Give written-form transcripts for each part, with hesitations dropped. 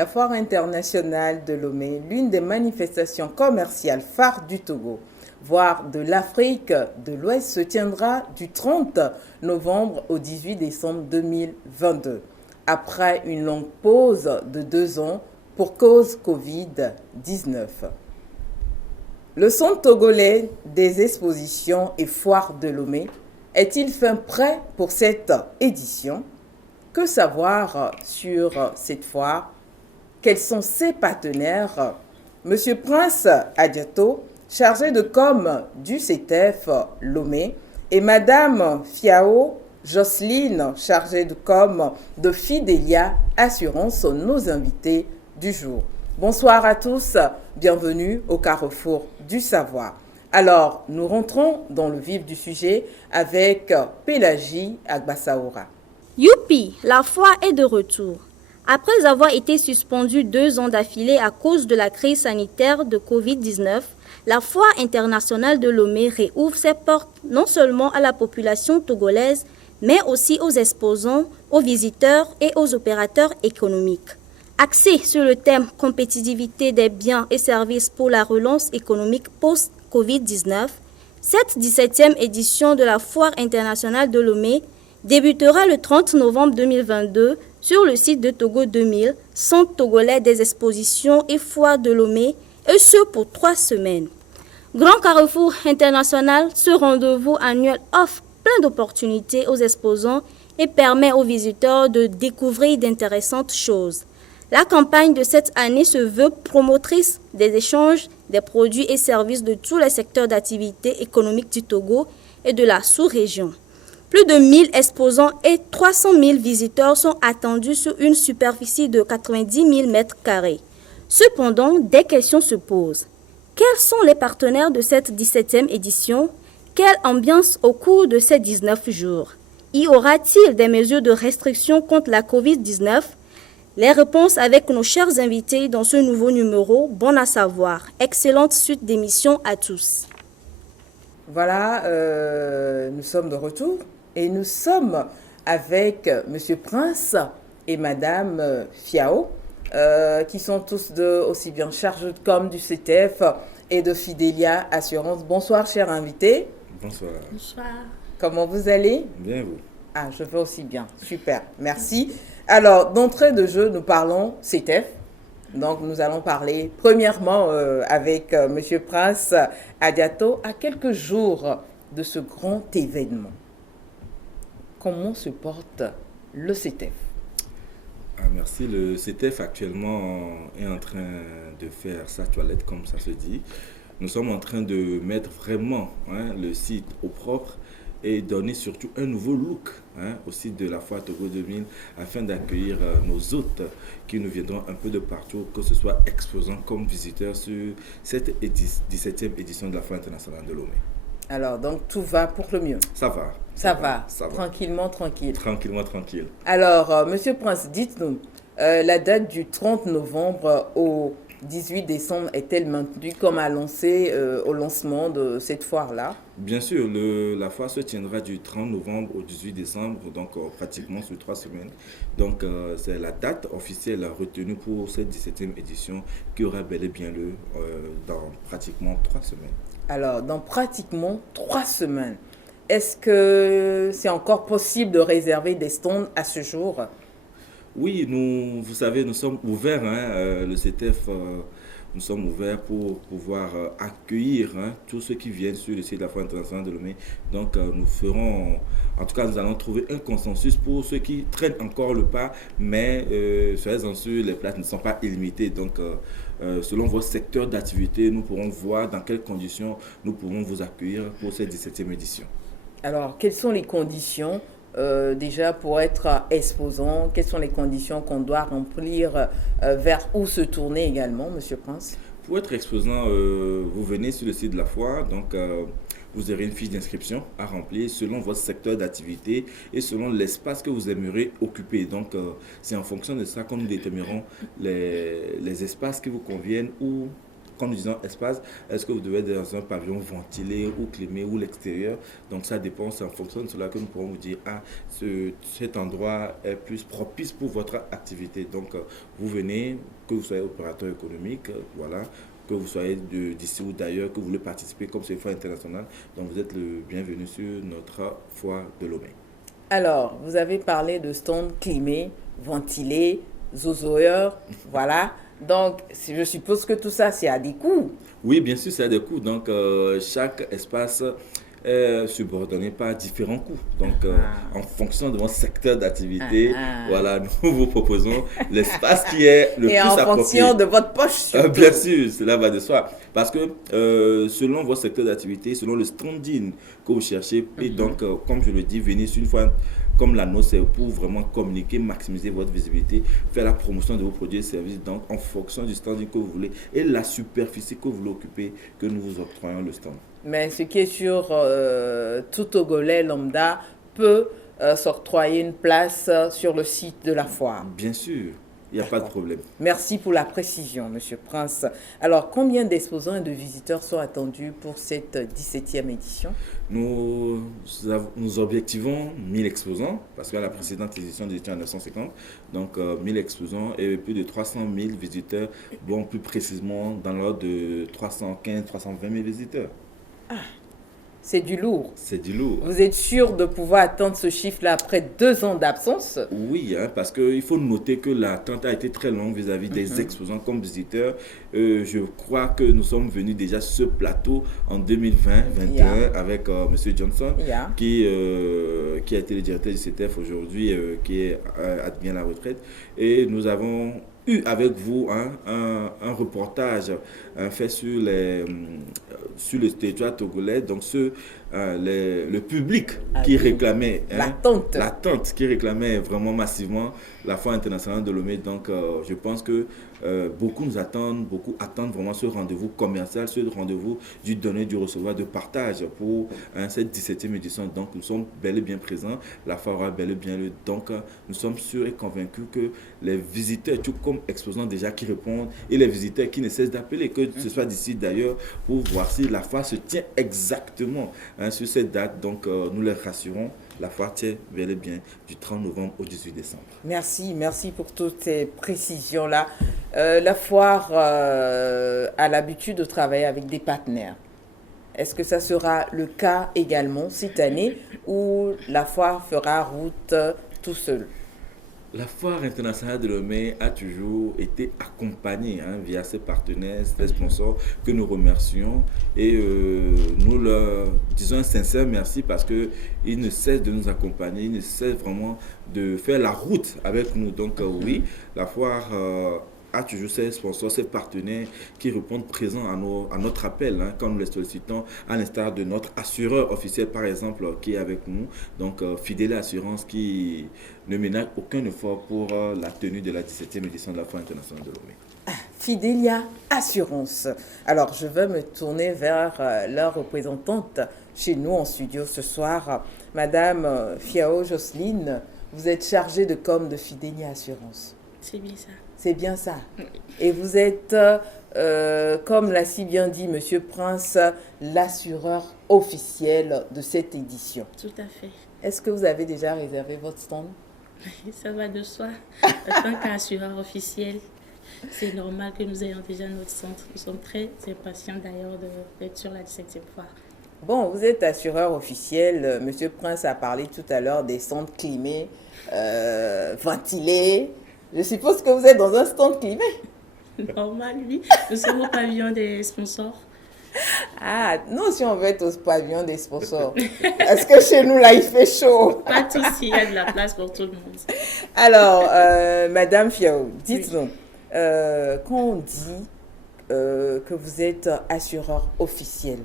La foire internationale de Lomé, l'une des manifestations commerciales phares du Togo, voire de l'Afrique de l'Ouest, se tiendra du 30 novembre au 18 décembre 2022, après une longue pause de 2 ans pour cause Covid-19. Le Centre togolais des expositions et foires de Lomé est-il fin prêt pour cette édition? Que savoir sur cette foire? Quels sont ses partenaires? Monsieur Prince Adiato, chargé de com du CETEF Lomé, et Madame Fiao Jocelyne, chargée de com de Fidelia Assurance, sont nos invités du jour. Bonsoir à tous, bienvenue au Carrefour du Savoir. Alors, nous rentrons dans le vif du sujet avec Pélagie Agbasaoura. Youpi, la foire est de retour. Après avoir été suspendue 2 ans d'affilée à cause de la crise sanitaire de Covid-19, la foire internationale de Lomé réouvre ses portes non seulement à la population togolaise, mais aussi aux exposants, aux visiteurs et aux opérateurs économiques. Axée sur le thème compétitivité des biens et services pour la relance économique post-Covid-19, cette 17e édition de la foire internationale de Lomé débutera le 30 novembre 2022 sur le site de Togo 2000, Centre togolais des expositions et foires de Lomé, et ce pour 3 semaines. Grand Carrefour international, ce rendez-vous annuel offre plein d'opportunités aux exposants et permet aux visiteurs de découvrir d'intéressantes choses. La campagne de cette année se veut promotrice des échanges des produits et services de tous les secteurs d'activité économique du Togo et de la sous-région. Plus de 1000 exposants et 300 000 visiteurs sont attendus sur une superficie de 90 000 m². Cependant, des questions se posent. Quels sont les partenaires de cette 17e édition? Quelle ambiance au cours de ces 19 jours? Y aura-t-il des mesures de restriction contre la Covid-19? Les réponses avec nos chers invités dans ce nouveau numéro, bon à savoir. Excellente suite d'émissions à tous. Voilà, nous sommes de retour et nous sommes avec Monsieur Prince et Madame Fiao, qui sont tous deux aussi bien chargés de com du CETEF et de Fidelia Assurance. Bonsoir, chers invités. Bonsoir. Bonsoir. Comment vous allez? Bien, vous? Ah, je vais aussi bien. Super, merci. Alors, d'entrée de jeu, nous parlons CETEF. Donc, nous allons parler premièrement avec Monsieur Prince Adiato à quelques jours de ce grand événement. Comment se porte le CETEF? Merci. Le CETEF actuellement est en train de faire sa toilette, comme ça se dit. Nous sommes en train de mettre vraiment le site au propre et donner surtout un nouveau look au site de la foire Togo 2000 afin d'accueillir nos hôtes qui nous viendront un peu de partout, que ce soit exposants comme visiteurs sur cette 17e édition de la foire internationale de Lomé. Alors, donc tout va pour le mieux. Ça va. Ça va. Tranquillement, tranquille. Tranquillement, tranquille. Alors, Monsieur Prince, dites-nous, la date du 30 novembre au 18 décembre est-elle maintenue comme annoncé au lancement de cette foire-là? Bien sûr, la foire se tiendra du 30 novembre au 18 décembre, donc pratiquement sur 3 semaines. Donc c'est la date officielle retenue pour cette 17e édition qui aura bel et bien lieu dans pratiquement 3 semaines. Alors, dans pratiquement 3 semaines, est-ce que c'est encore possible de réserver des stands à ce jour? Oui, vous savez, nous sommes ouverts, le CETEF, nous sommes ouverts pour pouvoir accueillir tous ceux qui viennent sur le site de la foire internationale de Lomé. Donc, en tout cas, nous allons trouver un consensus pour ceux qui traînent encore le pas, mais soyez-en sûrs, les places ne sont pas illimitées. Donc, selon votre secteur d'activité, nous pourrons voir dans quelles conditions nous pourrons vous accueillir pour cette 17e édition. Alors, quelles sont les conditions déjà pour être exposant? Quelles sont les conditions qu'on doit remplir? Vers où se tourner également, Monsieur Prince? Pour être exposant, vous venez sur le site de la foire, donc vous aurez une fiche d'inscription à remplir selon votre secteur d'activité et selon l'espace que vous aimeriez occuper. Donc c'est en fonction de ça que nous déterminerons les espaces qui vous conviennent ou quand nous disons espace, est-ce que vous devez être dans un pavillon ventilé ou climé ou l'extérieur? Donc ça dépend, c'est en fonction de cela que nous pourrons vous dire, cet endroit est plus propice pour votre activité. Donc vous venez, que vous soyez opérateur économique, voilà, que vous soyez d'ici ou d'ailleurs, que vous voulez participer comme c'est une foire internationale, donc vous êtes le bienvenu sur notre foire de Lomé. Alors, vous avez parlé de stand climé, ventilé, zozoeur, voilà. Donc, je suppose que tout ça, c'est à des coûts. Oui, bien sûr, c'est à des coûts. Donc, chaque espace est subordonné par différents coûts. Donc, en fonction de votre secteur d'activité, voilà, nous vous proposons l'espace qui est le plus approprié. Et en fonction de votre poche, surtout. Bien sûr, cela va de soi. Parce que selon votre secteur d'activité, selon le standing que vous cherchez, et donc, comme je le dis, venez sur une fois comme la nôtre, c'est pour vraiment communiquer, maximiser votre visibilité, faire la promotion de vos produits et services, donc en fonction du standing que vous voulez et la superficie que vous voulez occuper, que nous vous octroyons le stand. Mais ce qui est sûr, tout Togolais lambda peut s'octroyer une place sur le site de la foire. Bien sûr. Il n'y a pas de problème. Merci pour la précision, Monsieur Prince. Alors, combien d'exposants et de visiteurs sont attendus pour cette 17e édition? Nous objectivons 1000 exposants, parce que la précédente édition était en 950. Donc, 1000 exposants et plus de 300 000 visiteurs, bon, plus précisément dans l'ordre de 315 320 000 visiteurs. C'est du lourd. C'est du lourd. Vous êtes sûr de pouvoir atteindre ce chiffre-là après 2 ans d'absence? Oui, parce qu'il faut noter que l'attente a été très longue vis-à-vis des exposants comme visiteurs. Je crois que nous sommes venus déjà sur ce plateau en 2020-2021 avec M. Johnson, qui a été le directeur du CTF aujourd'hui, qui est admis à la retraite. Et nous avons eu avec vous un reportage fait sur le territoire togolais, donc le public qui réclamait l'attente qui réclamait vraiment massivement la foire internationale de Lomé. Donc je pense que beaucoup attendent vraiment ce rendez-vous commercial, ce rendez-vous du donner, du recevoir, de partage pour cette 17e édition. Donc nous sommes bel et bien présents, la foire aura bel et bien lieu. Donc nous sommes sûrs et convaincus que les visiteurs, tout comme exposants déjà qui répondent, et les visiteurs qui ne cessent d'appeler, que ce soit d'ici d'ailleurs, pour voir si la foire se tient exactement sur cette date. Donc nous les rassurons, la foire tient bel et bien du 30 novembre au 18 décembre. Merci pour toutes ces précisions-là. La foire a l'habitude de travailler avec des partenaires. Est-ce que ça sera le cas également cette année ou la foire fera route tout seul? La foire internationale de Lomé a toujours été accompagnée via ses partenaires, ses sponsors que nous remercions et nous leur disons un sincère merci parce qu'ils ne cessent de nous accompagner, ils ne cessent vraiment de faire la route avec nous. Donc oui, la foire a toujours ses sponsors, ses partenaires qui répondent présents à notre appel quand nous les sollicitons, à l'instar de notre assureur officiel par exemple qui est avec nous, donc Fidèle Assurance qui ne ménage aucun effort pour la tenue de la 17e édition de la foire internationale de Lomé. Fidèle Assurance. Alors je vais me tourner vers leur représentante chez nous en studio ce soir, Madame Fiao Jocelyne. Vous êtes chargée de com de Fidèle Assurance. C'est bien ça. C'est bien ça. Et vous êtes, comme l'a si bien dit Monsieur Prince, l'assureur officiel de cette édition. Tout à fait. Est-ce que vous avez déjà réservé votre stand? Ça va de soi. En tant qu'assureur officiel, c'est normal que nous ayons déjà notre centre. Nous sommes très impatients d'ailleurs d'être sur la 17e foire. Bon, vous êtes assureur officiel. Monsieur Prince a parlé tout à l'heure des centres climés, ventilés. Je suppose que vous êtes dans un stand climé. Normal, oui. Nous sommes au pavillon des sponsors. Ah, nous si on veut être au pavillon des sponsors. Est-ce que chez nous, là, il fait chaud? Pas de souci, il y a de la place pour tout le monde. Alors, Madame Fiao, dites-nous, quand on dit que vous êtes assureur officiel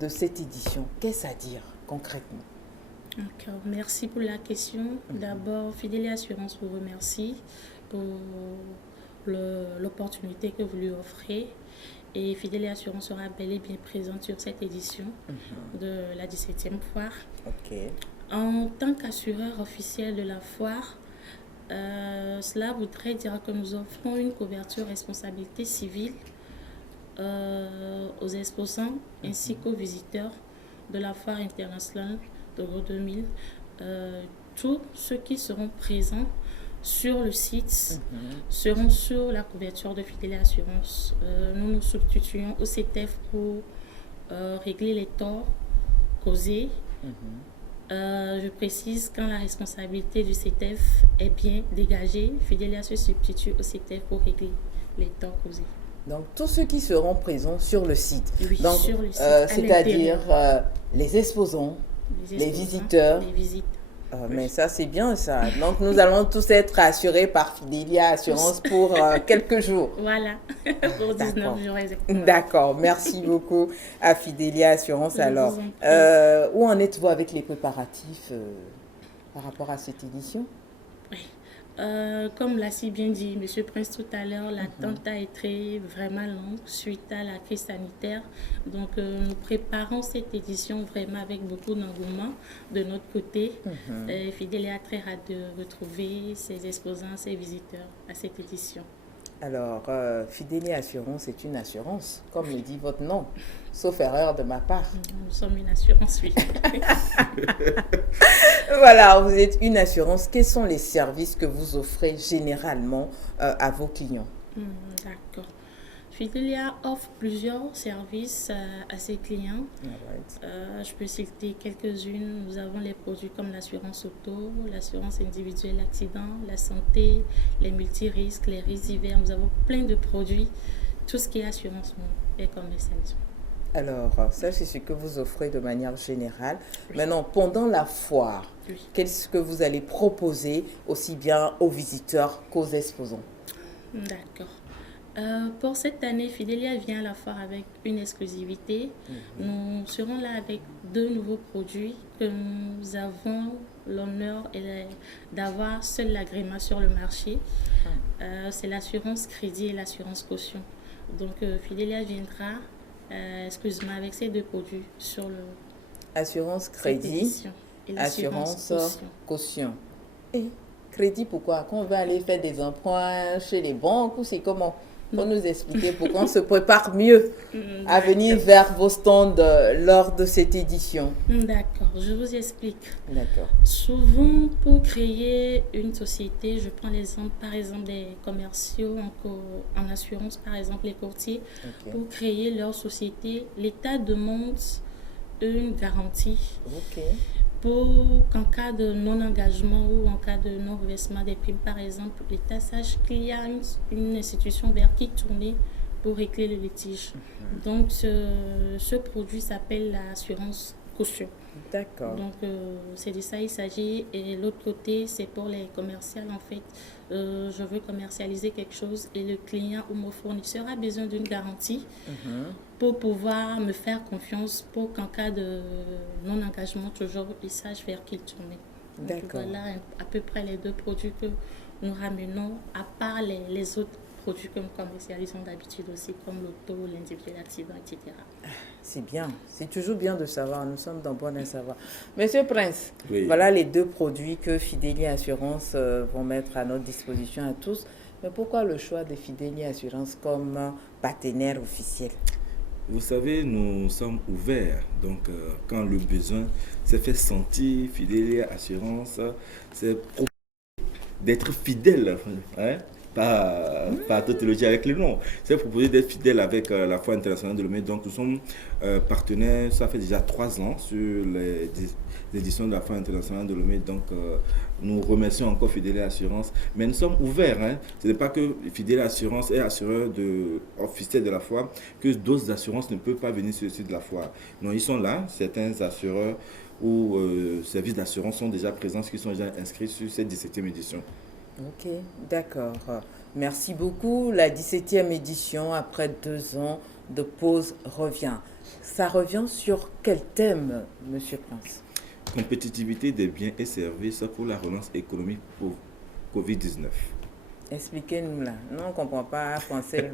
de cette édition, qu'est-ce à dire concrètement? D'accord, merci pour la question. D'abord, Fidèle Assurance vous remercie pour l'opportunité que vous lui offrez. Et Fidèle Assurance sera bel et bien présente sur cette édition de la 17e foire. Okay. En tant qu'assureur officiel de la foire, cela voudrait dire que nous offrons une couverture responsabilité civile aux exposants ainsi qu'aux visiteurs de la foire internationale d'Euro 2000. Tous ceux qui seront présents sur le site seront sur la couverture de Fidelia Assurance. Nous nous substituons au CTF pour régler les torts causés. Je précise, quand la responsabilité du CTF est bien dégagée, Fidelia se substitue au CTF pour régler les torts causés. Donc, tous ceux qui seront présents sur le site, Oui, donc, sur le site, c'est-à-dire les exposants, les visiteurs. Les visiteurs. Mais ça, c'est bien ça. Donc, nous allons tous être assurés par Fidelia Assurance pour quelques jours. Voilà, pour 19 jours exactement. D'accord, merci beaucoup à Fidelia Assurance. Alors, où en êtes-vous avec les préparatifs par rapport à cette édition? Comme l'a si bien dit M. Prince tout à l'heure, l'attente a été vraiment longue suite à la crise sanitaire. Donc, nous préparons cette édition vraiment avec beaucoup d'engouement de notre côté. Fidelia a très hâte de retrouver ses exposants, ses visiteurs à cette édition. Alors, Fidelia Assurance est une assurance, comme le dit votre nom, sauf erreur de ma part. Nous sommes une assurance, oui. Voilà, vous êtes une assurance. Quels sont les services que vous offrez généralement à vos clients? D'accord. Fidelia offre plusieurs services à ses clients. Je peux citer quelques-unes. Nous avons les produits comme l'assurance auto, l'assurance individuelle accident, la santé, les multirisques, les risques divers. Nous avons plein de produits. Tout ce qui est assurance est commercialisé. Alors, ça, c'est ce que vous offrez de manière générale. Oui. Maintenant, pendant la foire, qu'est-ce que vous allez proposer aussi bien aux visiteurs qu'aux exposants? D'accord. Pour cette année, Fidelia vient à la foire avec une exclusivité. Nous serons là avec 2 nouveaux produits que nous avons l'honneur d'avoir seul l'agrément sur le marché. C'est l'assurance crédit et l'assurance caution. Donc, Fidelia viendra exclusivement avec ces 2 produits sur le... Assurance crédit et assurance caution. Et crédit, pourquoi? Quand on va aller faire des emprunts chez les banques ou c'est comment? Pour nous expliquer pourquoi on se prépare mieux à venir vers vos stands lors de cette édition. D'accord, je vous explique. D'accord. Souvent, pour créer une société, je prends l'exemple, par exemple, des commerciaux en assurance, par exemple, les courtiers. Pour créer leur société, l'État demande une garantie. Pour qu'en cas de non-engagement ou en cas de non-reversement des primes, par exemple, l'État sache qu'il y a une institution vers qui tourner pour régler le litige. Donc, ce produit s'appelle l'assurance caution. D'accord. Donc, c'est de ça il s'agit. Et l'autre côté, c'est pour les commerciales, en fait. Je veux commercialiser quelque chose et le client ou mon fournisseur a besoin d'une garantie pour pouvoir me faire confiance pour qu'en cas de non-engagement, toujours, il sache vers qui tourner. D'accord. Voilà à peu près les 2 produits que nous ramenons, à part les autres produits que nous commercialisons d'habitude aussi, comme l'auto, l'individuel accident, etc. C'est bien, c'est toujours bien de savoir, nous sommes dans bon à savoir. Monsieur Prince, oui. Voilà les 2 produits que Fidelia Assurance vont mettre à notre disposition à tous. Mais pourquoi le choix de Fidelia Assurance comme partenaire officiel? Vous savez, nous sommes ouverts, donc quand le besoin s'est fait sentir, Fidelia Assurance, c'est d'être fidèle, hein? Pas tautologie avec les noms. C'est proposé d'être fidèle avec la Foire internationale de Lomé. Donc nous sommes partenaires, ça fait déjà 3 ans sur les éditions de la Foire internationale de Lomé. Donc nous remercions encore Fidelia Assurance. Mais nous sommes ouverts. Hein. Ce n'est pas que Fidelia Assurance est assureur officiel de la foire, que d'autres assurances ne peuvent pas venir sur le site de la foire. Non, ils sont là, certains assureurs ou services d'assurance sont déjà présents, qui sont déjà inscrits sur cette 17e édition. Ok, d'accord. Merci beaucoup. La 17e édition, après 2 ans de pause, revient. Ça revient sur quel thème, Monsieur Prince? Compétitivité des biens et services pour la relance économique pour Covid-19. Expliquez-nous là. Non, on ne comprend pas français.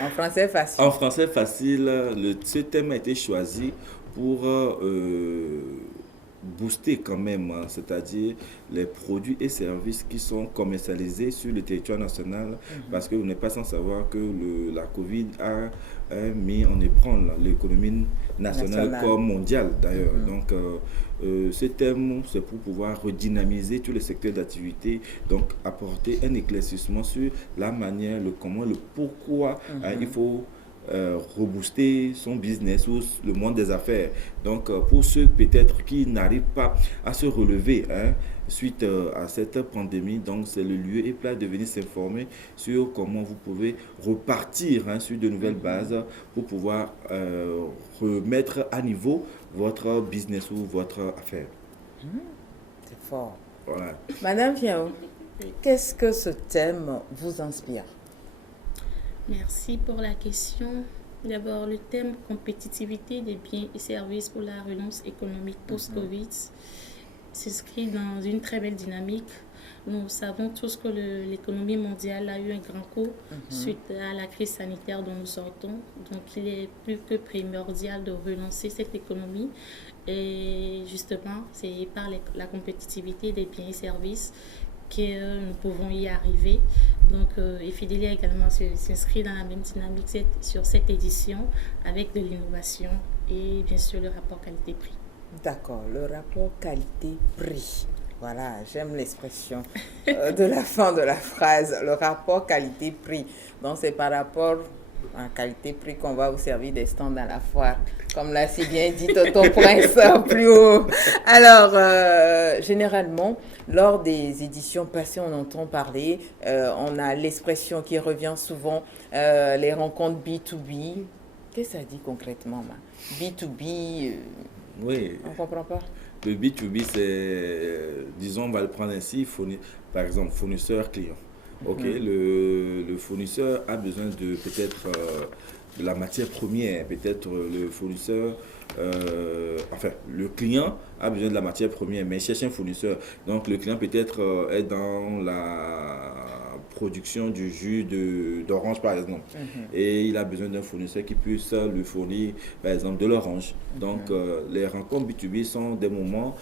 En français facile. En français facile, ce thème a été choisi pour booster quand même, hein, c'est-à-dire les produits et services qui sont commercialisés sur le territoire national, parce que vous n'êtes pas sans savoir que la Covid a mis en ébranle l'économie nationale comme mondiale d'ailleurs. Donc, ce thème, c'est pour pouvoir redynamiser tous les secteurs d'activité, donc apporter un éclaircissement sur la manière, le comment, le pourquoi il faut rebooster son business ou le monde des affaires. Donc, pour ceux peut-être qui n'arrivent pas à se relever suite à cette pandémie, donc c'est le lieu et place de venir s'informer sur comment vous pouvez repartir sur de nouvelles bases pour pouvoir remettre à niveau votre business ou votre affaire. C'est fort. Voilà. Madame Fiao, qu'est-ce que ce thème vous inspire? Merci pour la question. D'abord, le thème compétitivité des biens et services pour la relance économique post-Covid s'inscrit dans une très belle dynamique. Nous savons tous que l'économie mondiale a eu un grand coup suite à la crise sanitaire dont nous sortons. Donc, il est plus que primordial de relancer cette économie. Et justement, c'est par la compétitivité des biens et services que nous pouvons y arriver. Donc, Efidélia également s'inscrit dans la même dynamique sur cette édition avec de l'innovation et bien sûr le rapport qualité-prix. D'accord, le rapport qualité-prix. Voilà, j'aime l'expression de la fin de la phrase, le rapport qualité-prix. Donc, c'est par rapport à qualité-prix qu'on va vous servir des stands à la foire. Comme l'a si bien dit Toto Prince plus haut. Alors, généralement, lors des éditions passées, on entend parler, on a l'expression qui revient souvent, les rencontres B2B. Qu'est-ce que ça dit concrètement, B2B, oui. On ne comprend pas. Le B2B, c'est, disons, on va le prendre ainsi, par exemple, fournisseur-client. Ok, le fournisseur a besoin de peut-être de la matière première, peut-être le fournisseur, le client a besoin de la matière première, mais il cherche un fournisseur. Donc le client peut-être est dans la production du jus d'orange par exemple, et il a besoin d'un fournisseur qui puisse lui fournir par exemple de l'orange. Donc les rencontres B2B sont des moments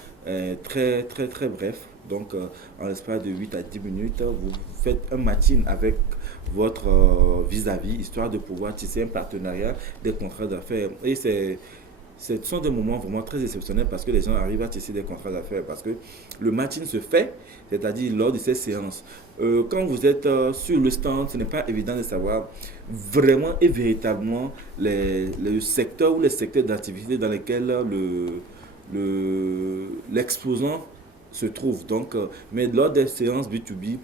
très très très brefs. Donc en l'espace de 8 à 10 minutes, vous faites un matching avec votre vis-à-vis, histoire de pouvoir tisser un partenariat, des contrats d'affaires. Et ce sont des moments vraiment très exceptionnels parce que les gens arrivent à tisser des contrats d'affaires, parce que le matching se fait, c'est-à-dire lors de ces séances. Quand vous êtes sur le stand, ce n'est pas évident de savoir vraiment et véritablement le secteur ou les secteurs d'activité dans lesquels l'exposant se trouve. Donc, mais lors des séances B2B,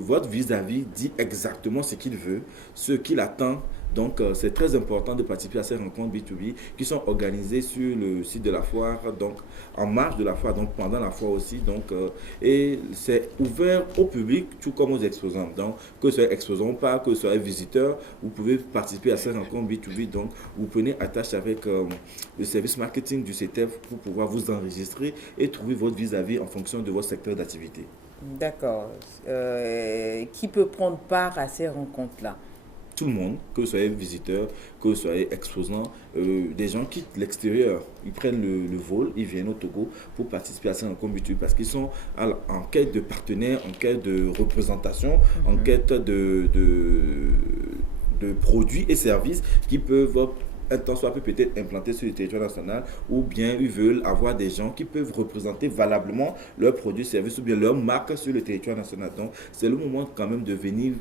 votre vis-à-vis dit exactement ce qu'il veut, ce qu'il attend. Donc, c'est très important de participer à ces rencontres B2B qui sont organisées sur le site de la foire, donc en marge de la foire, donc pendant la foire aussi. Donc, et c'est ouvert au public, tout comme aux exposants. Donc, que ce soit exposant ou pas, que ce soit visiteur, vous pouvez participer à ces rencontres B2B. Donc, vous prenez attache avec le service marketing du CETEF pour pouvoir vous enregistrer et trouver votre vis-à-vis en fonction de votre secteur d'activité. D'accord. Qui peut prendre part à ces rencontres-là? Tout le monde, que vous soyez visiteur, que vous soyez exposant, des gens quittent l'extérieur, ils prennent le vol, ils viennent au Togo pour participer à ces rencontres B2B parce qu'ils sont en quête de partenaires, en quête de représentation, en quête de produits et services qui peuvent un temps soit peut-être implanter sur le territoire national, ou bien ils veulent avoir des gens qui peuvent représenter valablement leurs produits, services ou bien leur marque sur le territoire national. Donc c'est le moment quand même de venir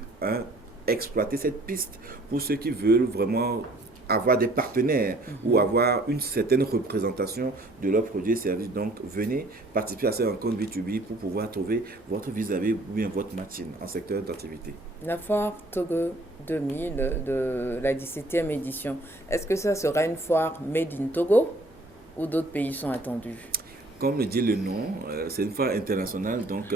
exploiter cette piste pour ceux qui veulent vraiment avoir des partenaires ou avoir une certaine représentation de leurs produits et services. Donc, venez participer à ces rencontres B2B pour pouvoir trouver votre vis-à-vis ou bien votre matching en secteur d'activité. La foire Togo 2000 de la 17e édition, est-ce que ça sera une foire made in Togo ou d'autres pays sont attendus? Comme le dit le nom, c'est une foire internationale, donc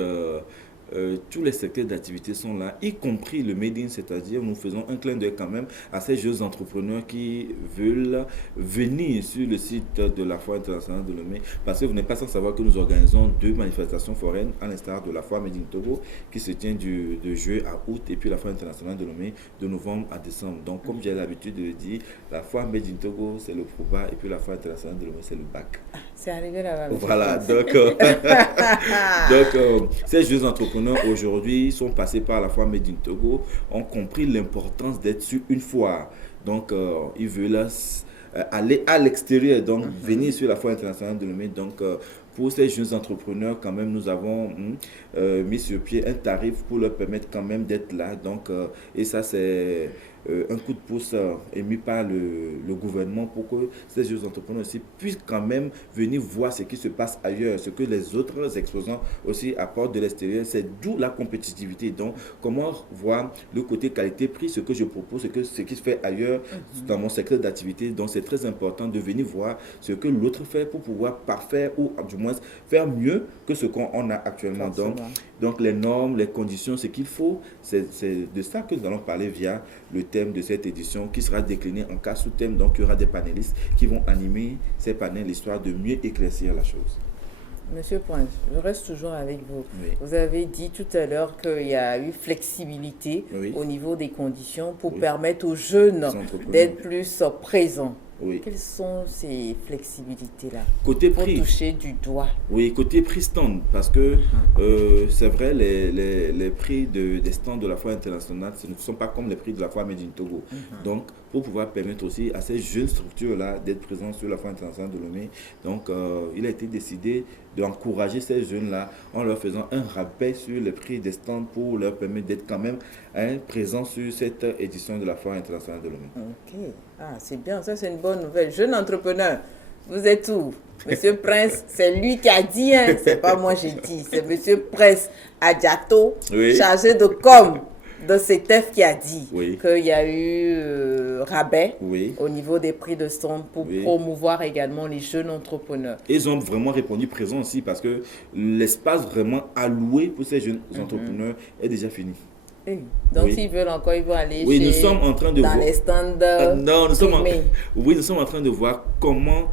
tous les secteurs d'activité sont là, y compris le Made in, c'est-à-dire nous faisons un clin d'œil quand même à ces jeunes entrepreneurs qui veulent venir sur le site de la Foire internationale de Lomé, parce que vous n'êtes pas sans savoir que nous organisons 2 manifestations foraines, à l'instar de la Foire Made in Togo qui se tient de juillet à août, et puis la Foire internationale de Lomé de novembre à décembre. Donc comme j'ai l'habitude de le dire, la Foire Made in Togo c'est le PROBA et puis la Foire internationale de Lomé c'est le BAC. C'est arrivé là-bas. Voilà, donc, ces jeunes entrepreneurs aujourd'hui sont passés par la foire Made in Togo, ont compris l'importance d'être sur une foire. Donc, ils veulent aller à l'extérieur, donc venir sur la foire internationale de Lomé. Donc, pour ces jeunes entrepreneurs, quand même, nous avons mis sur pied un tarif pour leur permettre quand même d'être là. Donc, et ça, c'est un coup de pouce émis par le gouvernement pour que ces jeunes entrepreneurs aussi puissent quand même venir voir ce qui se passe ailleurs, ce que les autres exposants aussi apportent de l'extérieur. C'est d'où la compétitivité. Donc, comment voir le côté qualité-prix, ce que je propose, ce qui se fait ailleurs dans mon secteur d'activité. Donc, c'est très important de venir voir ce que l'autre fait pour pouvoir parfaire ou du moins faire mieux que ce qu'on a actuellement. Donc, les normes, les conditions, ce qu'il faut, c'est de ça que nous allons parler via le thème de cette édition qui sera décliné en cas sous thème. Donc, il y aura des panélistes qui vont animer ces panels, histoire de mieux éclaircir la chose. Monsieur Prince, je reste toujours avec vous. Oui. Vous avez dit tout à l'heure qu'il y a eu flexibilité au niveau des conditions pour permettre aux jeunes d'être plus présents. Oui. Quelles sont ces flexibilités-là côté pour prix, toucher du doigt? Oui, côté prix stand, parce que c'est vrai, les prix des stands de la foire internationale, ce ne sont pas comme les prix de la foire Made in Togo. Donc, pour pouvoir permettre aussi à ces jeunes structures-là d'être présents sur la foire internationale de Lomé, donc il a été décidé d'encourager ces jeunes-là en leur faisant un rabais sur les prix des stands pour leur permettre d'être quand même présents sur cette édition de la foire internationale de Lomé. Ok, c'est bien, ça c'est une bonne nouvelle. Jeune entrepreneur, vous êtes où? Monsieur Prince, c'est lui qui a dit, c'est pas moi j'ai dit, c'est Monsieur Prince Adjato, chargé de com de CETEF qui a dit qu'il y a eu rabais au niveau des prix de stand pour promouvoir également les jeunes entrepreneurs. Ils ont vraiment répondu présent aussi parce que l'espace vraiment alloué pour ces jeunes entrepreneurs est déjà fini. Donc, s'ils veulent encore, ils vont aller nous sommes en train de dans les stands nous sommes en train de voir comment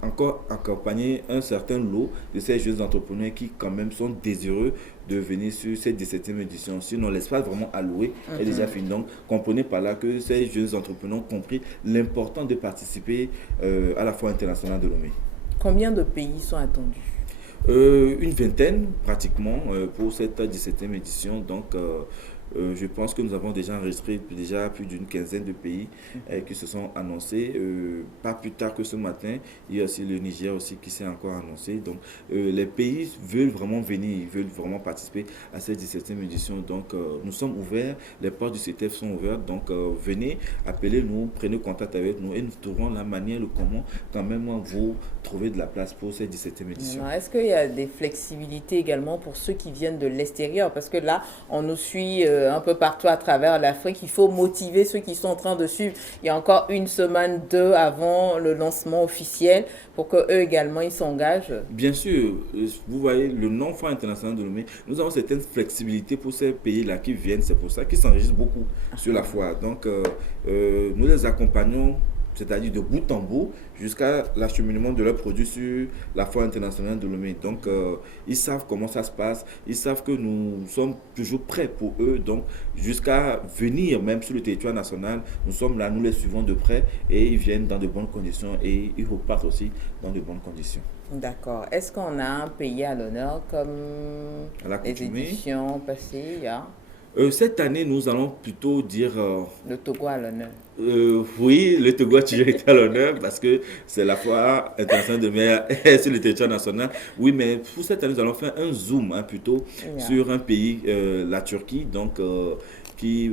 encore accompagner un certain lot de ces jeunes entrepreneurs qui quand même sont désireux de venir sur cette 17e édition. Sinon, l'espace vraiment alloué est déjà fini. Donc, comprenez par là que ces jeunes entrepreneurs ont compris l'importance de participer à la foire internationale de Lomé. Combien de pays sont attendus? Une vingtaine pratiquement pour cette 17e édition. Donc, je pense que nous avons déjà enregistré plus d'une quinzaine de pays qui se sont annoncés. Pas plus tard que ce matin, il y a aussi le Niger aussi qui s'est encore annoncé. Donc, les pays veulent vraiment venir, ils veulent vraiment participer à cette 17e édition. Donc, nous sommes ouverts, les portes du CETEF sont ouvertes. Donc, venez, appelez-nous, prenez contact avec nous et nous trouverons la manière, le comment, quand même, vous trouver de la place pour cette 17e édition. Est-ce qu'il y a des flexibilités également pour ceux qui viennent de l'extérieur? Parce que là, on nous suit un peu partout à travers l'Afrique. Il faut motiver ceux qui sont en train de suivre. Il y a encore une semaine, deux avant le lancement officiel pour qu'eux également, ils s'engagent. Bien sûr, vous voyez, le nom Foire international de Lomé, nous avons certaines flexibilités pour ces pays-là qui viennent. C'est pour ça qu'ils s'enregistrent beaucoup sur la foire. Donc, nous les accompagnons, c'est-à-dire de bout en bout, jusqu'à l'acheminement de leurs produits sur la foire internationale de Lomé. Donc, ils savent comment ça se passe, ils savent que nous sommes toujours prêts pour eux. Donc, jusqu'à venir même sur le territoire national, nous sommes là, nous les suivons de près et ils viennent dans de bonnes conditions et ils repartent aussi dans de bonnes conditions. D'accord. Est-ce qu'on a un pays à l'honneur comme les éditions passées? Cette année, nous allons plutôt dire... le Togo à l'honneur. Oui, le Togo a toujours été à l'honneur parce que c'est la foire internationale de mer sur le territoire national. Oui, mais pour cette année, nous allons faire un zoom plutôt sur un pays, la Turquie, donc qui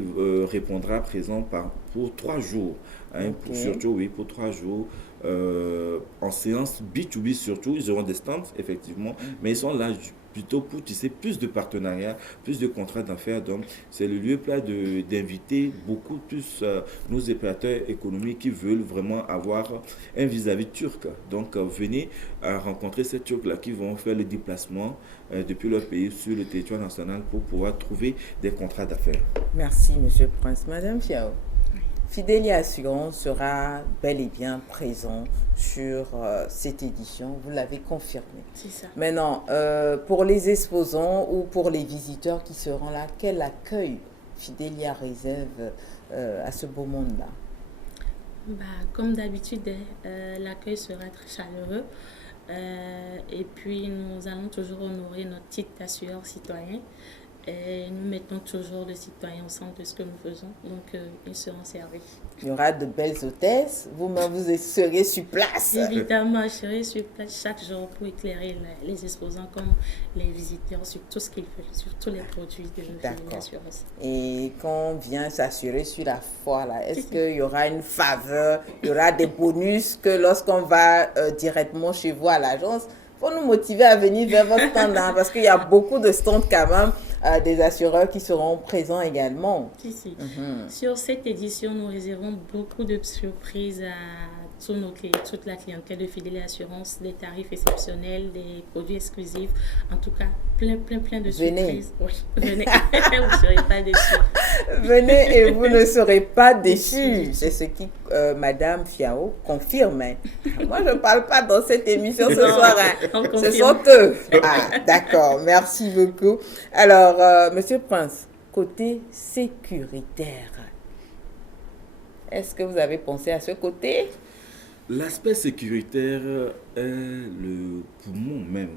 répondra présent pour 3 jours. Pour 3 jours. En séance B2B surtout, ils auront des stands, effectivement, mais ils sont là plutôt pour tisser plus de partenariats, plus de contrats d'affaires. Donc, c'est le lieu plat d'inviter beaucoup plus nos opérateurs économiques qui veulent vraiment avoir un vis-à-vis turc. Donc, venez rencontrer ces Turcs-là qui vont faire le déplacement depuis leur pays sur le territoire national pour pouvoir trouver des contrats d'affaires. Merci, Monsieur Prince. Madame Fiao, Fidelia Assurance sera bel et bien présent sur cette édition, vous l'avez confirmé. C'est ça. Maintenant, pour les exposants ou pour les visiteurs qui seront là, quel accueil Fidelia réserve à ce beau monde-là? Comme d'habitude, l'accueil sera très chaleureux. Et puis, nous allons toujours honorer notre titre d'assureur citoyen. Et nous mettons toujours le citoyen au centre de ce que nous faisons. Donc, ils seront servis. Il y aura de belles hôtesses. Vous-même, vous serez sur place. Évidemment, je serai sur place chaque jour pour éclairer les exposants comme les visiteurs sur tout ce qu'ils font, sur tous les produits de l'assurance. Et quand on vient s'assurer sur la foire, là, est-ce qu'il y aura une faveur, il y aura des bonus que lorsqu'on va directement chez vous à l'agence, il faut nous motiver à venir vers votre stand, hein, parce qu'il y a beaucoup de stands quand même, des assureurs qui seront présents également. Si. Sur cette édition, nous réservons beaucoup de surprises à tous nos clients, toute la clientèle de Fidèle Assurance, des tarifs exceptionnels, des produits exclusifs. En tout cas, plein de surprises. Oui, venez, vous ne serez pas déçus. Venez et vous ne serez pas déçus. C'est ce qui Madame Fiao confirme. Moi, je ne parle pas dans cette émission ce soir. Ce sont eux. Ah, d'accord. Merci beaucoup. Alors, Monsieur Prince, côté sécuritaire, est-ce que vous avez pensé à ce côté? L'aspect sécuritaire est le poumon même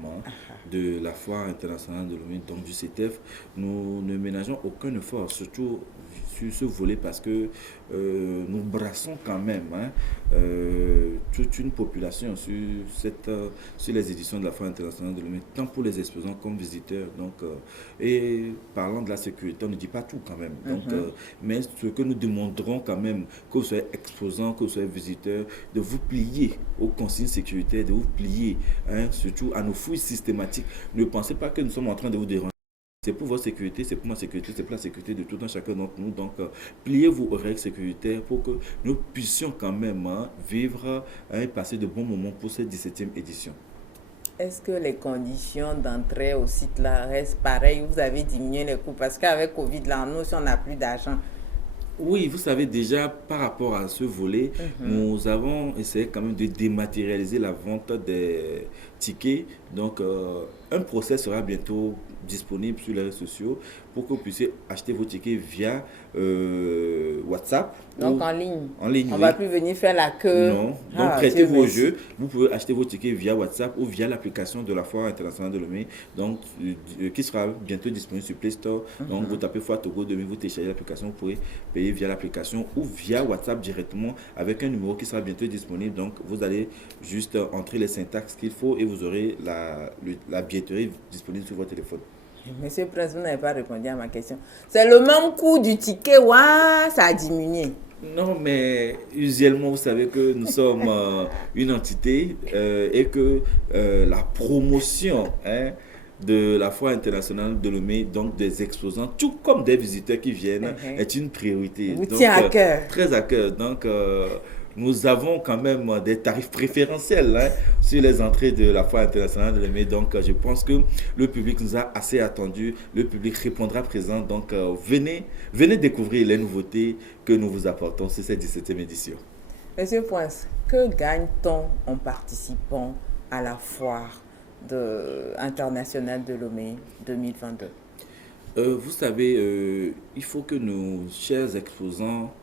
de la foire internationale de Lomé, donc du CETEF. Nous ne ménageons aucun effort, surtout sur ce volet, parce que nous brassons quand même toute une population sur les éditions de la foire internationale de Lomé, tant pour les exposants comme visiteurs. Donc, et parlant de la sécurité, on ne dit pas tout quand même. Donc, mais ce que nous demanderons quand même, que vous soyez exposants, que vous soyez visiteurs, de vous plier aux consignes sécuritaires, de vous plier surtout à nos fouilles systématiques. Ne pensez pas que nous sommes en train de vous déranger. C'est pour votre sécurité, c'est pour ma sécurité, c'est pour la sécurité de tout un chacun d'entre nous. Donc, pliez-vous aux règles sécuritaires pour que nous puissions quand même vivre et passer de bons moments pour cette 17e édition. Est-ce que les conditions d'entrée au site là restent pareilles? Vous avez diminué les coûts parce qu'avec Covid là, nous, si on n'a plus d'argent. Oui, vous savez déjà par rapport à ce volet, nous avons essayé quand même de dématérialiser la vente des tickets. Donc, un procès sera bientôt disponible sur les réseaux sociaux pour que vous puissiez acheter vos tickets via WhatsApp. Donc en ligne. En ligne, on ne va plus venir faire la queue. Non. Donc prêtez vos jeux. Vous pouvez acheter vos tickets via WhatsApp ou via l'application de la foire internationale de Lomé, donc qui sera bientôt disponible sur Play Store. Donc vous tapez Foire Togo 2000, vous téléchargez l'application, vous pourrez payer via l'application ou via WhatsApp directement avec un numéro qui sera bientôt disponible. Donc vous allez juste entrer les syntaxes qu'il faut et vous aurez la billetterie disponible sur votre téléphone. Monsieur Prince, vous n'avez pas répondu à ma question. C'est le même coût du ticket, ça a diminué. Non, mais usuellement, vous savez que nous sommes une entité et que la promotion de la foire internationale de Lomé, donc des exposants, tout comme des visiteurs qui viennent, est une priorité. Vous tient à cœur. Très à cœur. Donc, nous avons quand même des tarifs préférentiels sur les entrées de la foire internationale de Lomé. Donc, je pense que le public nous a assez attendu. Le public répondra présent. Donc, venez découvrir les nouveautés que nous vous apportons sur cette 17e édition. Monsieur Prince, que gagne-t-on en participant à la foire internationale de Lomé 2022? Vous savez, il faut que nos chers exposants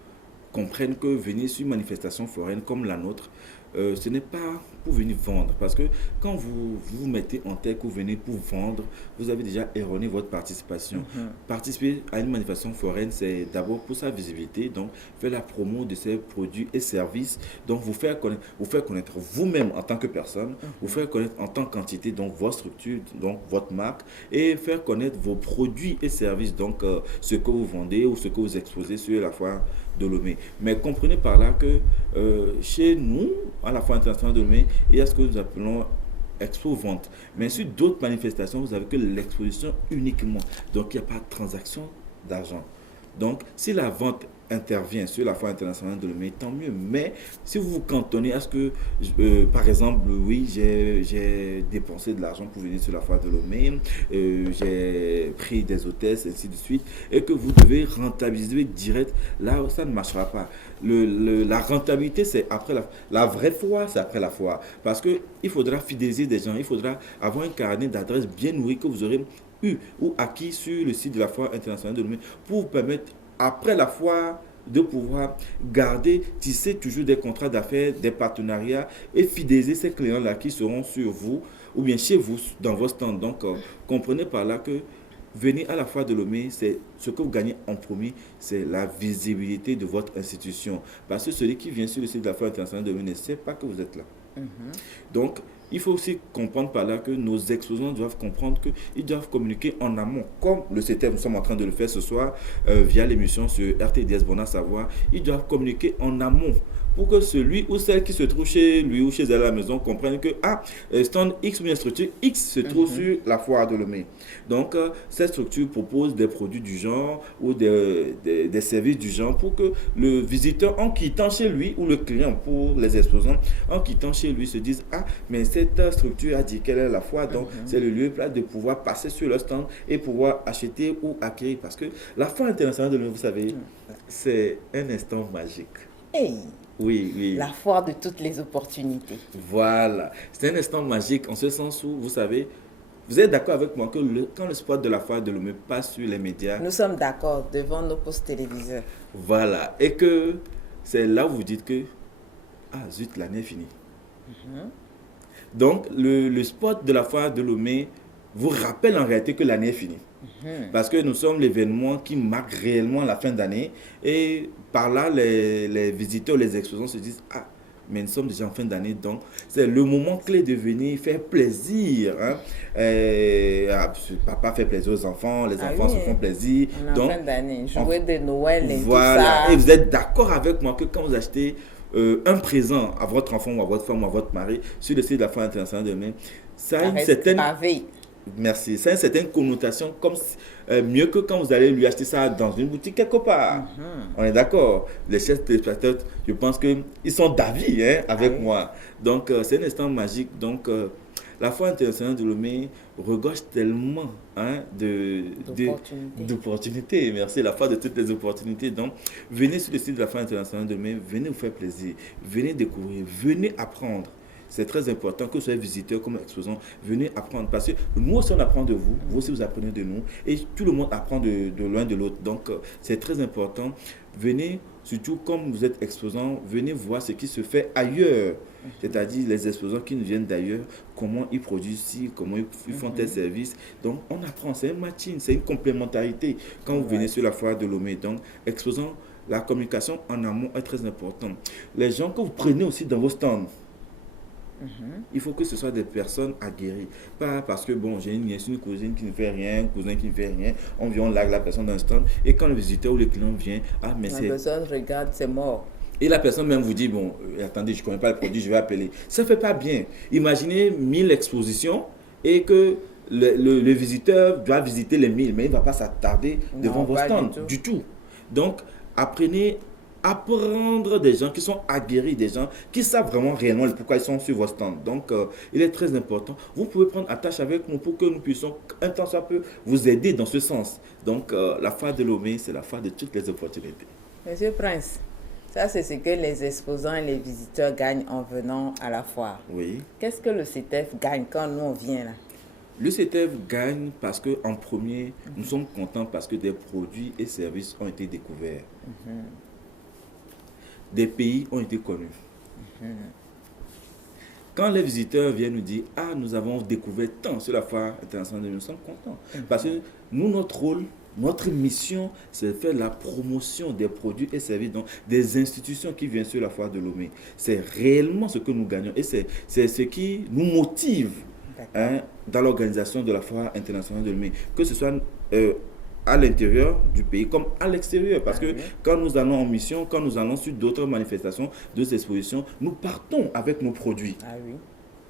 comprennent que venir sur une manifestation foraine comme la nôtre, ce n'est pas pour venir vendre. Parce que quand vous vous mettez en tête que vous venez pour vendre, vous avez déjà erroné votre participation. Participer à une manifestation foraine, c'est d'abord pour sa visibilité, donc faire la promo de ses produits et services, donc vous faire connaître vous-même en tant que personne, vous faire connaître en tant qu'entité, donc votre structure, donc votre marque, et faire connaître vos produits et services, donc ce que vous vendez ou ce que vous exposez sur la foire de Lomé. Mais comprenez par là que chez nous, à la foire internationale de Lomé, il y a ce que nous appelons expo-vente. Mais sur d'autres manifestations, vous avez que l'exposition uniquement. Donc, il n'y a pas de transaction d'argent. Donc, si la vente intervient sur la foire internationale de Lomé, tant mieux. Mais si vous vous cantonnez à ce que, par exemple, oui, j'ai dépensé de l'argent pour venir sur la foire de Lomé, j'ai pris des hôtesses, ainsi de suite, et que vous devez rentabiliser direct, là, ça ne marchera pas. La rentabilité, c'est après la vraie foire, c'est après la foire. Parce qu'il faudra fidéliser des gens, il faudra avoir un carnet d'adresses bien nourri que vous aurez eu ou acquis sur le site de la foire internationale de Lomé pour vous permettre, après la foire, de pouvoir garder, tisser toujours des contrats d'affaires, des partenariats et fidéliser ces clients-là qui seront sur vous ou bien chez vous, dans vos stands. Donc, comprenez par là que venir à la foire de Lomé, c'est ce que vous gagnez en premier, c'est la visibilité de votre institution. Parce que celui qui vient sur le site de la foire internationale de Lomé ne sait pas que vous êtes là. Donc, il faut aussi comprendre par là que nos exposants doivent comprendre qu'ils doivent communiquer en amont, comme le CETEF, nous sommes en train de le faire ce soir via l'émission sur RTDS Bona Savoir. Ils doivent communiquer en amont pour que celui ou celle qui se trouve chez lui ou chez elle à la maison comprenne que stand X ou bien structure X se trouve sur la foire de Lomé. Donc, cette structure propose des produits du genre ou des services du genre pour que le visiteur, en quittant chez lui, ou le client pour les exposants, en quittant chez lui, se dise « Ah, mais cette structure a dit qu'elle est la foire, donc c'est le lieu plat de pouvoir passer sur le stand et pouvoir acheter ou acquérir. » Parce que la foire internationale de Lomé, vous savez, c'est un instant magique. Hey. Oui, oui. La foire de toutes les opportunités. Voilà. C'est un instant magique en ce sens où, vous savez, vous êtes d'accord avec moi que quand le spot de la foire de Lomé passe sur les médias... Nous sommes d'accord devant nos postes téléviseurs. Voilà. Et que c'est là où vous dites que, ah zut, l'année est finie. Donc, le spot de la foire de Lomé vous rappelle en réalité que l'année est finie. Parce que nous sommes l'événement qui marque réellement la fin d'année. Et par là, les visiteurs, les exposants se disent, ah, mais nous sommes déjà en fin d'année, donc c'est le moment clé de venir faire plaisir. Papa fait plaisir aux enfants, les enfants se font plaisir. On est en fin d'année, jouer de Noël et voilà. tout ça. Et vous êtes d'accord avec moi que quand vous achetez un présent à votre enfant ou à votre femme ou à votre mari sur le site de la foire internationale de Lomé, ça a une certaine... Merci. C'est une certaine connotation, comme mieux que quand vous allez lui acheter ça dans une boutique quelque part. On est d'accord. Les chefs téléspectateurs, je pense qu'ils sont d'avis avec moi. Donc, c'est un instant magique. Donc, la foire internationale de Lomé regorge tellement d'opportunités. Merci, la foire de toutes les opportunités. Donc, venez sur le site de la foire internationale de Lomé, venez vous faire plaisir, venez découvrir, venez apprendre. C'est très important que vous soyez visiteur comme exposant, venez apprendre. Parce que nous aussi, on apprend de vous, vous aussi, vous apprenez de nous. Et tout le monde apprend de l'un de l'autre. Donc, c'est très important. Venez, surtout comme vous êtes exposant, venez voir ce qui se fait ailleurs. C'est-à-dire les exposants qui nous viennent d'ailleurs, comment ils produisent ici, comment ils font tel service. Donc, on apprend. C'est un matching, c'est une complémentarité quand vous venez sur la foire de Lomé. Donc, exposant, la communication en amont est très importante. Les gens que vous prenez aussi dans vos stands, il faut que ce soit des personnes aguerries. Pas parce que, bon, j'ai une nièce, une cousine qui ne fait rien, un cousin qui ne fait rien, on vient, on largue la personne dans le stand, et quand le visiteur ou le client vient, ah, mais c'est... La personne regarde, c'est mort. Et la personne même vous dit, bon, attendez, je ne connais pas le produit, je vais appeler. Ça ne fait pas bien. Imaginez 1000 expositions et que le visiteur doit visiter les 1000, mais il ne va pas s'attarder devant vos stands du tout. Donc, apprenez à prendre des gens qui sont aguerris, des gens qui savent vraiment réellement pourquoi ils sont sur vos stands. Donc, il est très important. Vous pouvez prendre attache avec nous pour que nous puissions, un temps soit peu, vous aider dans ce sens. Donc, la foire de Lomé, c'est la foire de toutes les opportunités. Monsieur Prince, ça c'est ce que les exposants et les visiteurs gagnent en venant à la foire. Oui. Qu'est-ce que le CETEF gagne quand nous on vient là? Le CETEF gagne parce qu'en premier, nous sommes contents parce que des produits et services ont été découverts. Des pays ont été connus. Quand les visiteurs viennent nous dire « Ah, nous avons découvert tant sur la foire internationale », nous sommes contents. Parce que nous, notre rôle, notre mission, c'est de faire la promotion des produits et services, donc des institutions qui viennent sur la foire de Lomé. C'est réellement ce que nous gagnons et c'est ce qui nous motive dans l'organisation de la foire internationale de Lomé. Que ce soit à l'intérieur du pays comme à l'extérieur. Parce que quand nous allons en mission, quand nous allons sur d'autres manifestations, d'autres expositions, nous partons avec nos produits.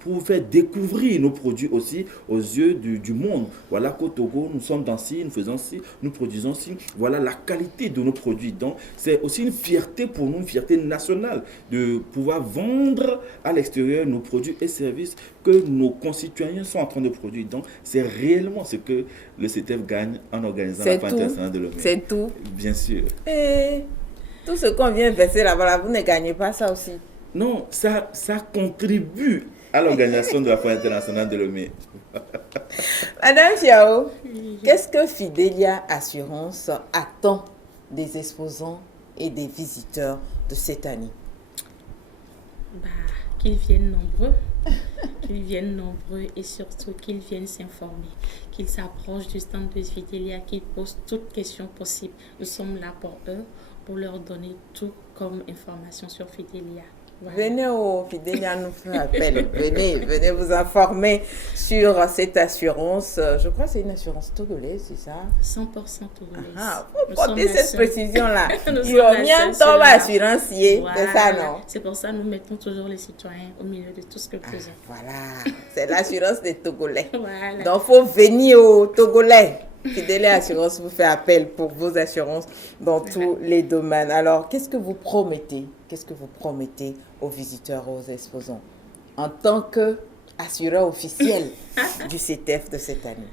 Pour vous faire découvrir nos produits aussi aux yeux du monde. Voilà qu'au Togo, nous sommes dans ci, nous faisons ci, nous produisons ci. Voilà la qualité de nos produits. Donc, c'est aussi une fierté pour nous, une fierté nationale de pouvoir vendre à l'extérieur nos produits et services que nos concitoyens sont en train de produire. Donc, c'est réellement ce que le CETEF gagne en organisant la foire internationale de Lomé. C'est tout. Bien sûr. Et tout ce qu'on vient verser là-bas, vous ne gagnez pas ça aussi? Non, ça contribue à l'organisation de la foire internationale de Lomé. Madame Fiao, qu'est-ce que Fidelia Assurance attend des exposants et des visiteurs de cette année? Qu'ils viennent nombreux, et surtout qu'ils viennent s'informer, qu'ils s'approchent du stand de Fidelia, qu'ils posent toutes questions possibles. Nous sommes là pour eux, pour leur donner tout comme information sur Fidelia. Voilà. Venez au Fidelia nous faire appel. venez vous informer sur cette assurance. Je crois que c'est une assurance togolaise, c'est ça? 100% togolaise. Vous portez cette précision-là. Il y a bien tombe assurancier, voilà. C'est ça, non? C'est pour ça que nous mettons toujours les citoyens au milieu de tout ce que nous faisons. Voilà, c'est l'assurance des Togolais. Voilà. Donc, il faut venir aux Togolais. Fidelia Assurance vous fait appel pour vos assurances dans tous les domaines. Alors, qu'est-ce que vous promettez aux visiteurs, aux exposants, en tant qu'assureur officiel du CETEF de cette année?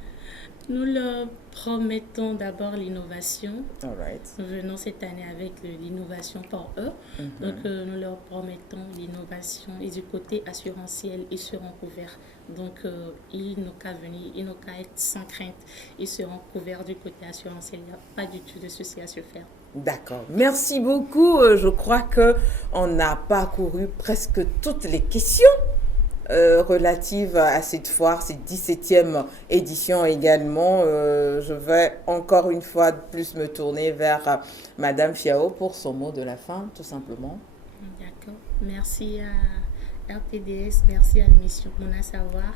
Nous leur promettons d'abord l'innovation. All right. Nous venons cette année avec l'innovation pour eux. Donc, nous leur promettons l'innovation et du côté assurantiel, ils seront couverts. Donc, ils n'ont qu'à venir, ils n'ont qu'à être sans crainte. Ils seront couverts du côté assurantiel. Il n'y a pas du tout de souci à se faire. D'accord. Merci beaucoup. Je crois qu'on a parcouru presque toutes les questions relatives à cette foire, cette 17e édition également. Je vais encore une fois de plus me tourner vers Madame Fiao pour son mot de la fin, tout simplement. D'accord. Merci à RTDS, merci à l'émission Mon à savoir.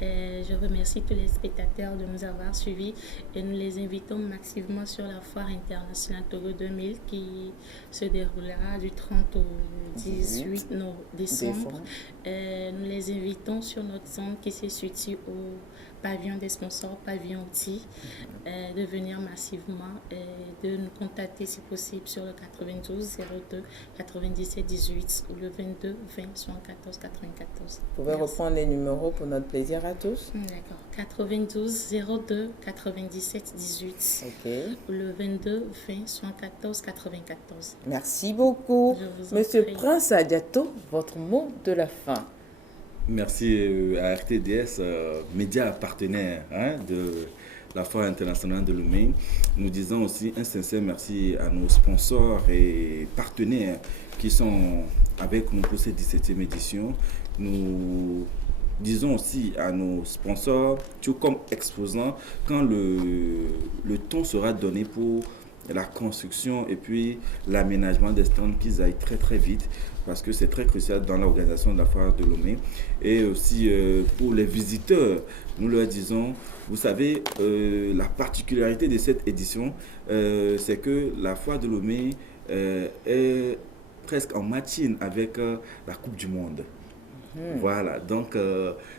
Je remercie tous les spectateurs de nous avoir suivis et nous les invitons massivement sur la foire internationale Togo 2000 qui se déroulera du 30 au 18 décembre. Nous les invitons sur notre centre qui se situe au pavillon des sponsors, pavillon T, de venir massivement et de nous contacter si possible sur le 92 02 97 18 ou le 22 20 74 94. Vous pouvez reprendre les numéros pour notre plaisir à tous. D'accord. 92 02 97 18 ou le 22 20 74 94. Merci beaucoup. Monsieur Prince Adiato, votre mot de la fin. Merci à RTDS, média partenaire de la Foire internationale de Lomé. Nous disons aussi un sincère merci à nos sponsors et partenaires qui sont avec nous pour cette 17e édition. Nous disons aussi à nos sponsors, tout comme exposants, quand le ton sera donné pour la construction et puis l'aménagement des stands, qu'ils aillent très très vite parce que c'est très crucial dans l'organisation de la foire de Lomé. Et aussi pour les visiteurs, nous leur disons, vous savez, la particularité de cette édition, c'est que la foire de Lomé est presque en matching avec la Coupe du Monde. Voilà, donc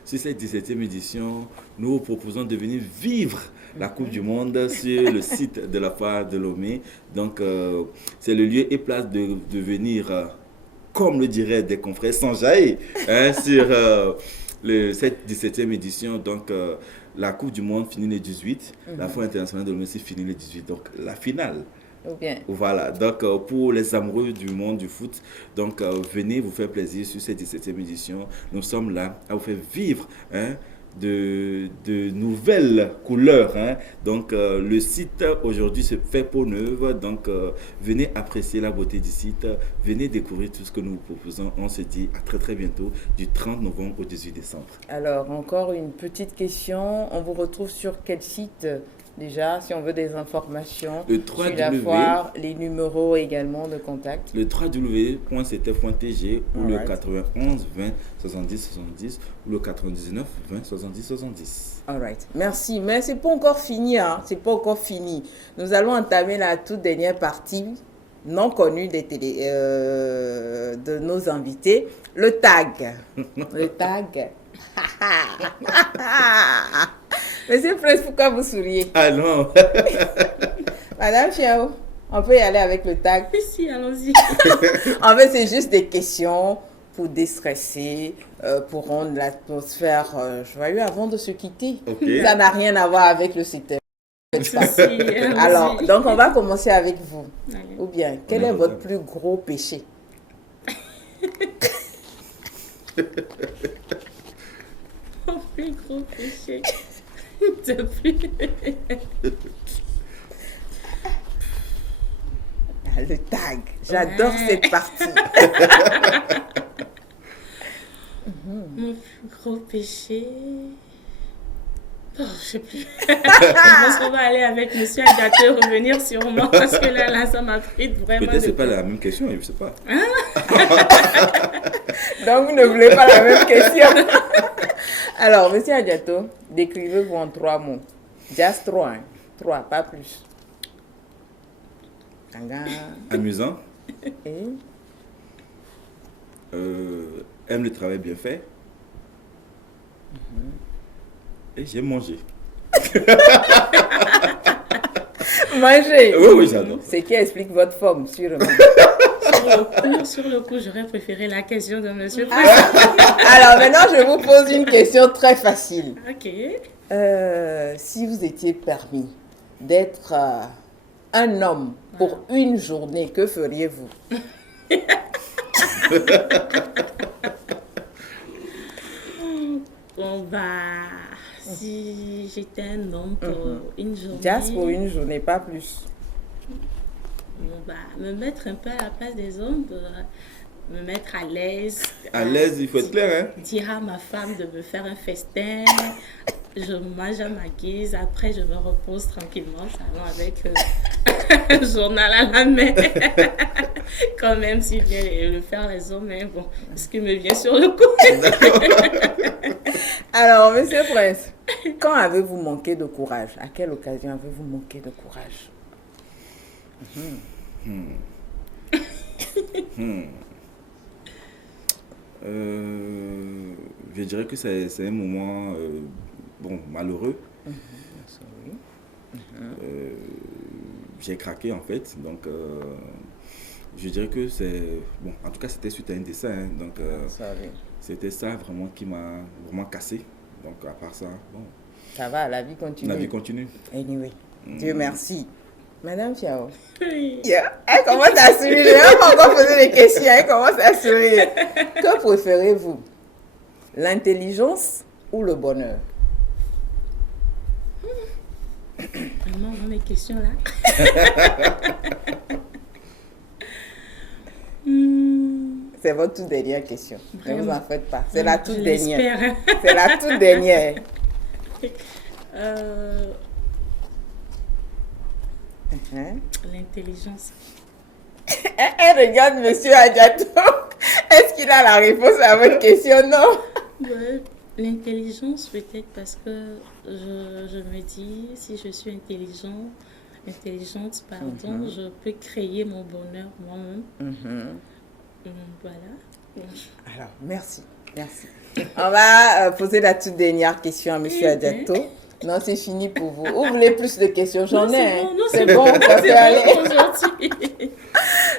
sur cette 17e édition, nous vous proposons de venir vivre la Coupe du Monde sur le site de la foire de Lomé. Donc c'est le lieu et place de venir, comme le diraient des confrères, s'enjailler sur cette 17e édition. Donc la Coupe du Monde finit le 18, la foire internationale de Lomé finit le 18, donc la finale. Bien. Voilà, donc pour les amoureux du monde du foot, donc venez vous faire plaisir sur cette 17e édition. Nous sommes là à vous faire vivre de nouvelles couleurs. Donc le site aujourd'hui se fait peau neuve, donc venez apprécier la beauté du site, venez découvrir tout ce que nous vous proposons. On se dit à très très bientôt du 30 novembre au 18 décembre. Alors encore une petite question, on vous retrouve sur quel site? Déjà, si on veut des informations sur la foire, les numéros également de contact. Le www.ctf.tg ou le 91 20 70 70 ou le 99 20 70 70. All right. Merci. Mais c'est pas encore fini. C'est pas encore fini. Nous allons entamer la toute dernière partie non connue de nos invités. Le tag. Le tag. Monsieur Prince, pourquoi vous souriez? Ah non. Madame Fiao, on peut y aller avec le tag? Si, allons-y. En fait, c'est juste des questions pour déstresser, pour rendre l'atmosphère joyeuse avant de se quitter. Okay. Ça n'a rien à voir avec le secteur. Alors, donc on va commencer avec vous. Allez. Ou bien, quel est votre plus gros péché? Mon plus gros péché depuis. le tag. J'adore cette partie. Mon plus gros péché... Oh, je sais plus. Je pense qu'on va aller avec Monsieur Adiato revenir sur moi parce que là, ça m'a pris vraiment... Peut-être que ce n'est pas la même question, je ne sais pas. Donc, vous ne voulez pas la même question. Alors, Monsieur Adiato, décrivez-vous en 3 mots. Just 3, hein. 3, pas plus. Amusant. Et aime le travail bien fait. Et j'aime manger. Manger. Oui, j'adore. C'est qui explique votre forme, sûrement. Sur le coup, j'aurais préféré la question de Monsieur. Alors maintenant, je vous pose une question très facile. Ok. Si vous étiez permis d'être un homme pour une journée, que feriez-vous? Bon, si j'étais un homme pour une journée... Just pour une journée, pas plus. Bon, me mettre un peu à la place des hommes, me mettre à l'aise. À l'aise, il faut être clair, hein? Dire à ma femme de me faire un festin. Je mange à ma guise. Après, je me repose tranquillement au salon avec un journal à la main. Quand même, si vient le faire les hommes, mais bon, ce qui me vient sur le coup. Alors, Monsieur Prince, quand avez-vous manqué de courage? À quelle occasion avez-vous manqué de courage? Je dirais que c'est un moment malheureux. J'ai craqué en fait, donc je dirais que c'est... Bon, en tout cas c'était suite à un dessin, hein, donc c'était ça vraiment qui m'a vraiment cassé. Donc à part ça, bon... Ça va, la vie continue. La vie continue. Anyway, Dieu merci. Madame Fiao. Oui. Yeah. Elle commence à sourire. Je n'ai pas encore posé les questions. Elle commence à sourire. Que préférez-vous? L'intelligence ou le bonheur? Vraiment, dans mes questions là. C'est votre toute dernière question. Vraiment? Ne vous en faites pas. C'est la toute Je dernière. l'espère. C'est la toute dernière. L'intelligence. Elle regarde Monsieur Adiato. Est-ce qu'il a la réponse à votre question? Non. Ouais, l'intelligence peut-être parce que je me dis si je suis intelligente, pardon, je peux créer mon bonheur moi-même. Voilà. Alors, merci. On va poser la toute dernière question à Monsieur Adiato. Non, c'est fini pour vous. Vous voulez plus de questions? J'en ai. C'est bon, ça peut aller.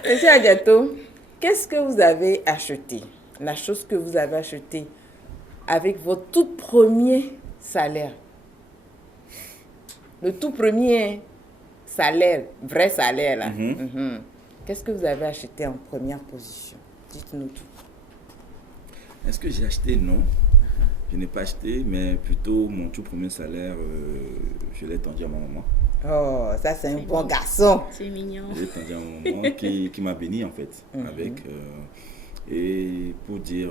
Monsieur Adiato, qu'est-ce que vous avez acheté? La chose que vous avez achetée avec votre tout premier salaire. Le tout premier salaire, vrai salaire là. Qu'est-ce que vous avez acheté en première position? Dites-nous tout. Est-ce que j'ai acheté? Non. Je n'ai pas acheté, mais plutôt mon tout premier salaire, je l'ai tendu à ma maman. Oh, ça c'est un bon garçon. C'est mignon. Je l'ai tendu à ma maman qui m'a béni en fait avec. Et pour dire,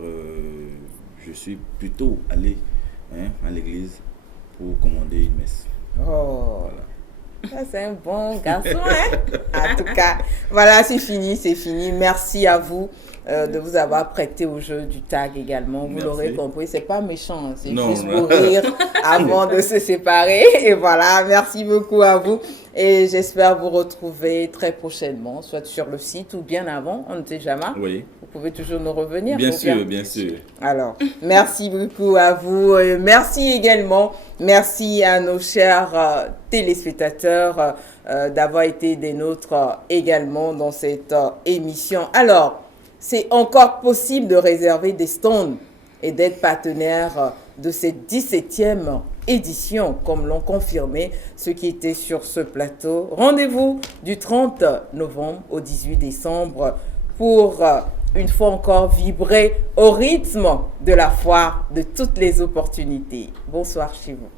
je suis plutôt allé à l'église pour commander une messe. Oh, voilà. Ça c'est un bon garçon, hein? En tout cas, voilà, c'est fini. Merci à vous de vous avoir prêté au jeu du tag également. Vous l'aurez compris, c'est pas méchant, c'est juste pour rire avant de se séparer. Et voilà, merci beaucoup à vous. Et j'espère vous retrouver très prochainement, soit sur le site ou bien avant, on ne sait jamais. Oui. Vous pouvez toujours nous revenir. Bien sûr. Alors, merci beaucoup à vous. Merci également. Merci à nos chers téléspectateurs d'avoir été des nôtres également dans cette émission. Alors, c'est encore possible de réserver des stands et d'être partenaire de cette 17e édition, comme l'ont confirmé ceux qui étaient sur ce plateau. Rendez-vous du 30 novembre au 18 décembre pour une fois encore vibrer au rythme de la foire de toutes les opportunités. Bonsoir chez vous.